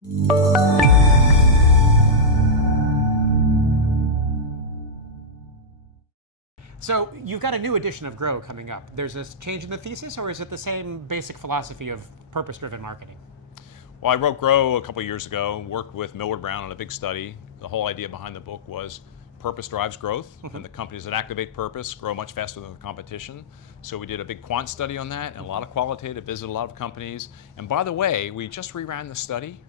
So you've got a new edition of Grow coming up. There's a change in the thesis, or is it the same basic philosophy of purpose-driven marketing? Well, I wrote Grow a couple years ago, worked with Millward Brown on a big study. The whole idea behind the book was purpose drives growth, and the companies that activate purpose grow much faster than the competition. So we did a big quant study on that, and a lot of qualitative, visited a lot of companies. And by the way, we just reran the study,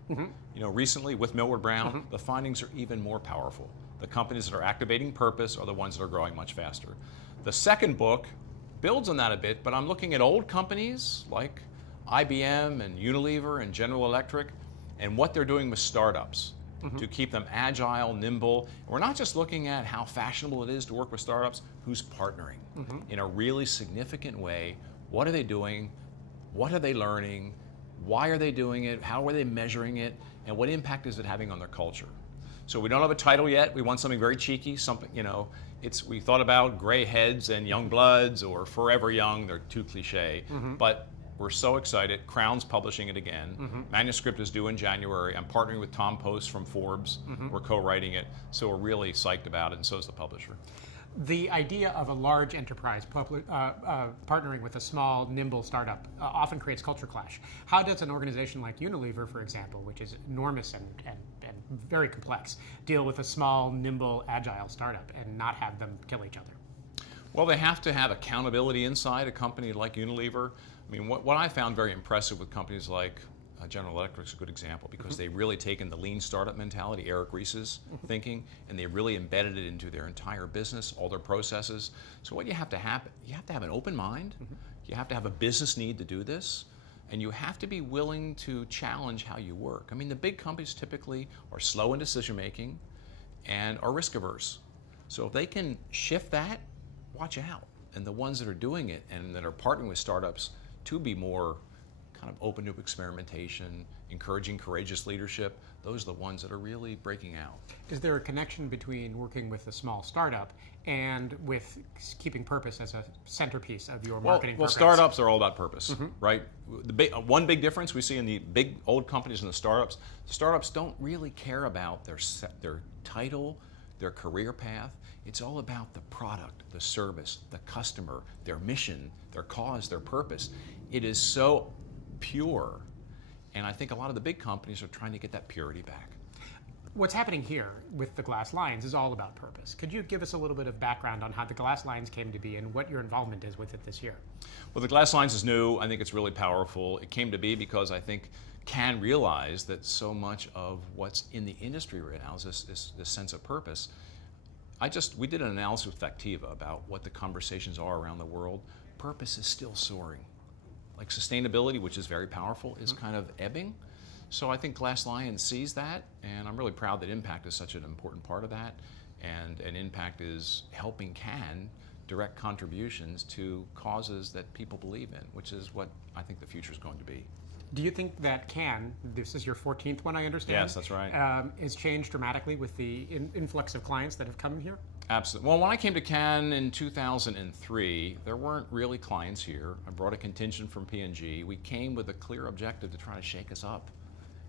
recently with Millward Brown. The findings are even more powerful. The companies that are activating purpose are the ones that are growing much faster. The second book builds on that a bit, but I'm looking at old companies like IBM and Unilever and General Electric, and what they're doing with startups to keep them agile, nimble. And we're not just looking at how fashionable it is to work with startups, who's partnering in a really significant way. What are they doing? What are they learning? Why are they doing it? How are they measuring it? And what impact is it having on their culture? So we don't have a title yet. We want something very cheeky, something, we thought about gray heads and young bloods or forever young. They're too cliche, but we're so excited. Crown's publishing it again. Manuscript is due in January. I'm partnering with Tom Post from Forbes. We're co-writing it, so we're really psyched about it, and so is the publisher. The idea of a large enterprise partnering with a small, nimble startup often creates culture clash. How does an organization like Unilever, for example, which is enormous and very complex, deal with a small, nimble, agile startup and not have them kill each other? Well, they have to have accountability inside a company like Unilever. I mean, what I found very impressive with companies like General Electric's a good example, because they've really taken the lean startup mentality, Eric Ries's thinking, and they really embedded it into their entire business, all their processes. So what you have to have an open mind, you have to have a business need to do this, and you have to be willing to challenge how you work. I mean, the big companies typically are slow in decision making and are risk averse. So if they can shift that, watch out. And the ones that are doing it and that are partnering with startups to be more kind of open to experimentation, encouraging courageous leadership, those are the ones that are really breaking out. Is there a connection between working with a small startup and with keeping purpose as a centerpiece of your marketing Well, startups are all about purpose, right? One big difference we see in the big old companies and the startups don't really care about their title, their career path. It's all about the product, the service, the customer, their mission, their cause, their purpose. It is so pure, and I think a lot of the big companies are trying to get that purity back. What's happening here with the Glass Lions is all about purpose. Could you give us a little bit of background on how the Glass Lions came to be and what your involvement is with it this year? Well, the Glass Lions is new. I think it's really powerful. It came to be because I think Cannes realized that so much of what's in the industry right now is this sense of purpose. We did an analysis with Factiva about what the conversations are around the world. Purpose is still soaring. Like sustainability, which is very powerful, is kind of ebbing. So I think Glass Lions sees that, and I'm really proud that impact is such an important part of that. And impact is helping Cannes direct contributions to causes that people believe in, which is what I think the future is going to be. Do you think that Cannes, this is your 14th one, I understand? Yes, that's right. Has changed dramatically with the influx of clients that have come here? Absolutely. Well, when I came to Cannes in 2003, there weren't really clients here. I brought a contingent from P&G. We came with a clear objective to try to shake us up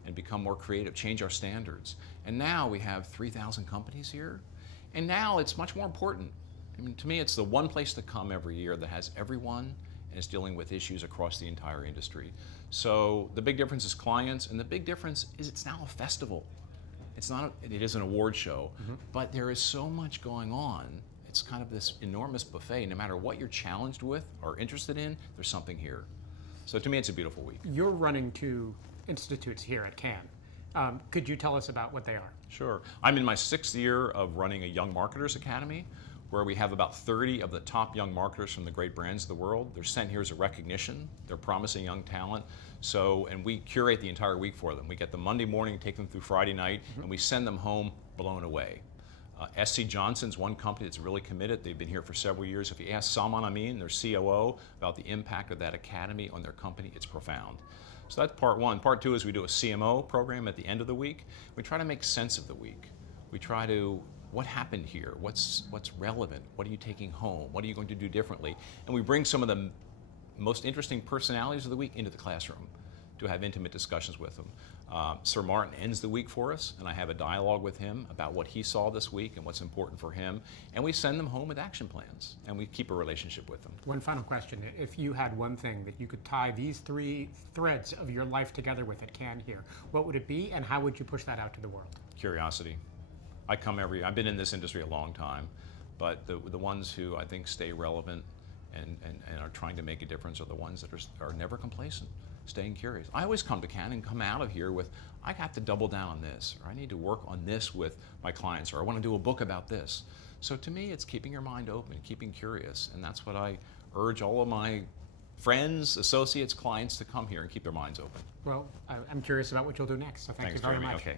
and become more creative, change our standards. And now we have 3,000 companies here. And now it's much more important. I mean, to me, it's the one place to come every year that has everyone and is dealing with issues across the entire industry. So the big difference is clients, and the big difference is it's now a festival. It is an award show, but there is so much going on. It's kind of this enormous buffet. No matter what you're challenged with or interested in, there's something here. So to me, it's a beautiful week. You're running 2 institutes here at Cannes. Could you tell us about what they are? Sure. I'm in my 6th year of running a Young Marketers Academy, where we have about 30 of the top young marketers from the great brands of the world. They're sent here as a recognition. They're promising young talent. And we curate the entire week for them. We get them Monday morning, take them through Friday night, and we send them home blown away. SC Johnson's one company that's really committed. They've been here for several years. If you ask Salman Amin, their COO, about the impact of that academy on their company, it's profound. So that's part one. Part two is we do a CMO program at the end of the week. We try to make sense of the week. We try to, what happened here? What's relevant? What are you taking home? What are you going to do differently? And we bring some of the most interesting personalities of the week into the classroom to have intimate discussions with them. Sir Martin ends the week for us, and I have a dialogue with him about what he saw this week and what's important for him, and we send them home with action plans, and we keep a relationship with them. One final question. If you had one thing that you could tie these 3 threads of your life together with at Cannes here, what would it be, and how would you push that out to the world? Curiosity. I've been in this industry a long time, but the ones who I think stay relevant and are trying to make a difference are the ones that are never complacent, staying curious. I always come to Cannes and come out of here with, I have to double down on this, or I need to work on this with my clients, or I want to do a book about this. So to me, it's keeping your mind open, keeping curious, and that's what I urge all of my friends, associates, clients to come here and keep their minds open. Well, I'm curious about what you'll do next, so thank you very much. Okay.